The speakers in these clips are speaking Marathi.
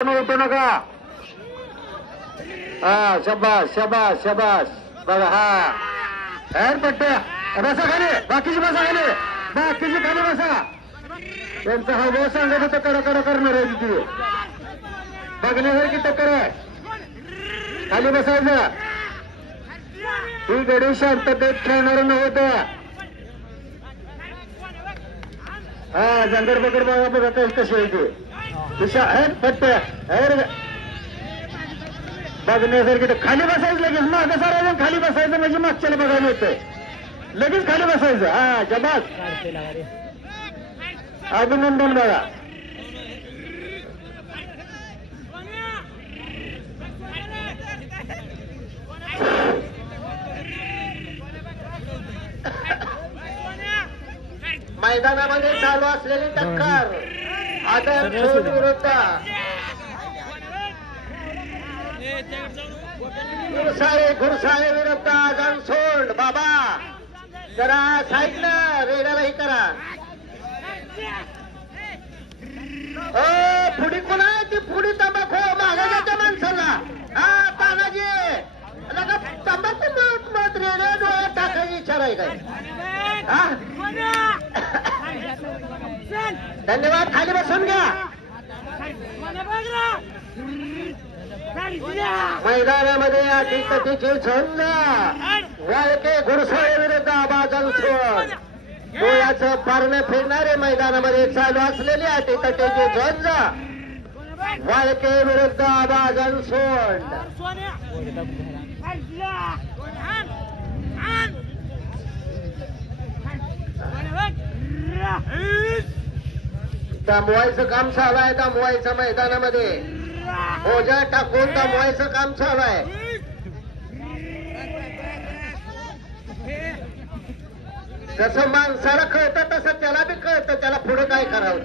उठू नका. हा शबास शबास शबास. बघा हा पट्ट्या बसा खाली. बाकीची बसा खाली. बाकीची खाली बसा. त्यांचा हा भाऊ सांगत होता कडा करणार आहे तिथे बघण्यासारखी टक्कर आहे. खाली बसायचं. ही गडी शांततेत खेळणार नव्हतं. हा जंगड बगड बघा बघा कशी आहे ती दिशा आहेत पट्ट्या बघण्यासारखी. खाली बसायचं लगेच मागं सारायचं खाली बसायचं म्हणजे मागच्याला बघायला मिळतंय. लगेच खाली बसायचं. हा जबास अभिनंदन. बघा मैदानामध्ये चालू असलेली टक्कर आदर विरुद्ध घुरसाळे विरुद्ध जनसोंड. बाबा जरा साईडला रेड्यालाही करा. पुढी कोण आहे ती? पुढी तंबाखू मागायच्या माणसाला. हा तानाजी तंबाखू मत रेड्या डोळ्यात टाकायची इच्छा आहे काय? हा धन्यवाद. खाली बसून घ्या. मैदानामध्ये अटीतटीची झुंज. वाळके घुरसाळे विरुद्ध आबा जनसोंड. डोळ्याचं पारणं फिरणारे मैदानामध्ये चालू असलेली अटीतटीची झुंज. वाळके विरुद्ध आबा जनसोंड. दमवायचं काम चालू आहे. दमवायचं मैदानामध्ये ओझ्या टाकून दमवायचं काम चालू आहे. जसं माणसाला कळतं तसं त्याला बी कळतं त्याला पुढे काय करावं.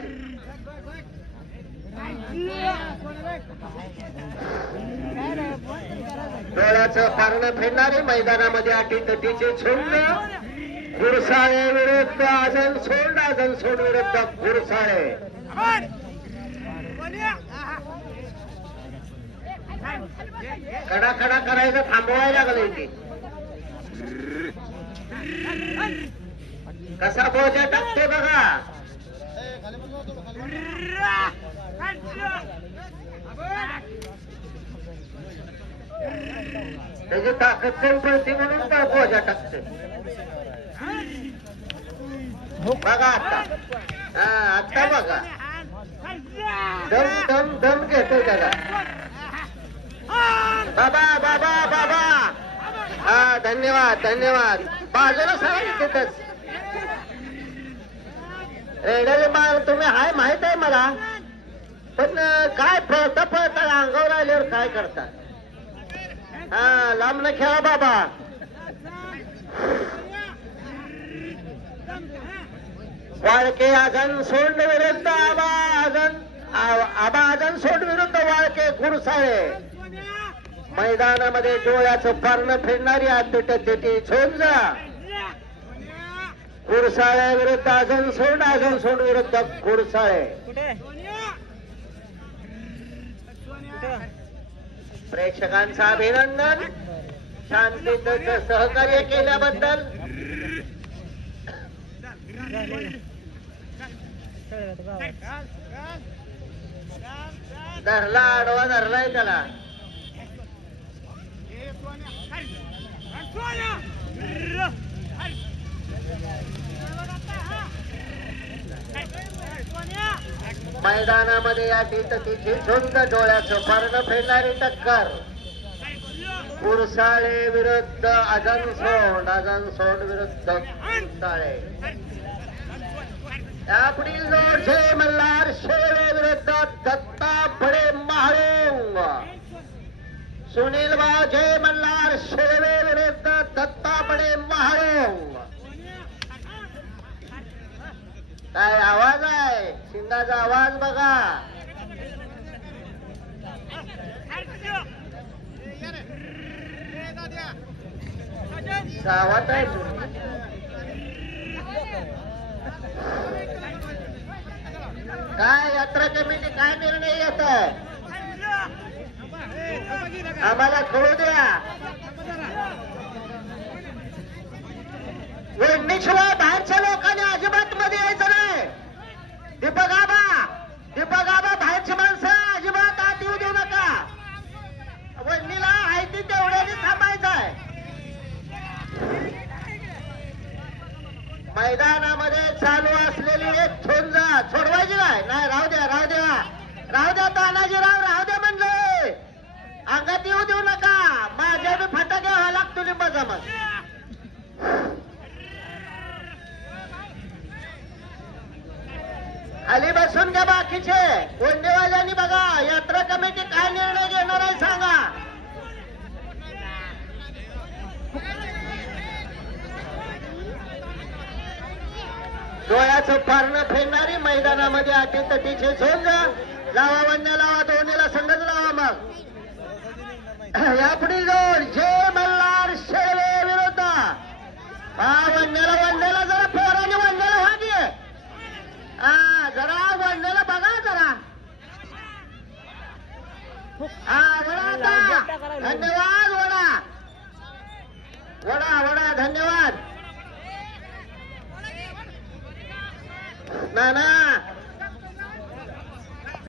डोळ्याचं पारणं फिरणारी मैदानामध्ये अटीतटीची झुंज. घुरसाळे विरुद्ध आजनसोंड. आजनसोंड विरुद्ध घुरसाळे. कडा करायचं थांबवायला लागलं ती. कसा बोजा टाकते बघा. त्याची ताकद कमी पडते म्हणून का बोजा टाकते बघा. आता हा आता बघा दम घेतो त्याला. बाबा बाबा बाबा. हा धन्यवाद धन्यवाद. बाजूला सांगा तिथंच रेड्याले माल तुम्ही हाय माहित आहे मला. पण काय पळता अंगावर आल्यावर काय करता. हा लांब न खेळा बाबा. वाळके आजनसोंड विरुद्ध आबा आजनसोंड विरुद्ध वाळके घुरसाळे. मैदानामध्ये डोळ्याचं पारणं फिरणारी अटीतटीची झुंज. घुरसाळे विरुद्ध आजनसोंड. आजनसोंड विरुद्ध घुरसाळे. प्रेक्षकांचं अभिनंदन शांततेचं सहकार्य केल्याबद्दल. धरला आडवा धरलाय त्याला. मैदानामध्ये या टीतटीची झुंज. डोळ्याचं पारणं फिरणारी टक्कर. घुरसाळे विरुद्ध आजनसोंड. आजनसोंड विरुद्ध घुरसाळे. यापुढील जोड जय मल्हार शेळे विरुद्ध दत्ता बडे महाळुंग. सुनील भाऊ जय मल्हार शेळे विरुद्ध दत्ता बडे महाळुंग. काय आवाज आहे शिंगाचा आवाज बघा. सावत आहे. काय यात्रा कमिटी काय निर्णय घेत आहे? आम्हाला कळू द्या. वडणीशिवाय बाहेरच्या लोकांनी अजिबात मध्ये यायचं नाही. दीपक आबा बाहेरची माणसं अजिबात आत येऊ देऊ नका. वडणीला आयती तेवढ्याने थांबायचं आहे. मैदानामध्ये चालू असलेली एक झुंजा सोडवायची नाही. राहू द्या तानाजीराव, राहू द्या म्हणले. अंगात येऊ देऊ नका. माझ्या बी फटाके व्हावा लागतो लिंबाचा मग. खाली बसून घ्या बाकीचे. गोंडेवाल्यांनी बघा यात्रा कमिटी काय निर्णय घेणार आहे सांगा. डोळ्याचं पारणं फेडणारी मैदानामध्ये अटीतटीचे झोंज. लावा वन्य लावा, दोन्हीला संघच लावा. मग यापुढील जोड जय मल्हार शेळवे विरुद्ध वन्याला जरा पोराने वन्याला व्हागे. जरा वन्याला बघा जरा. धन्यवाद वडा धन्यवाद. नाना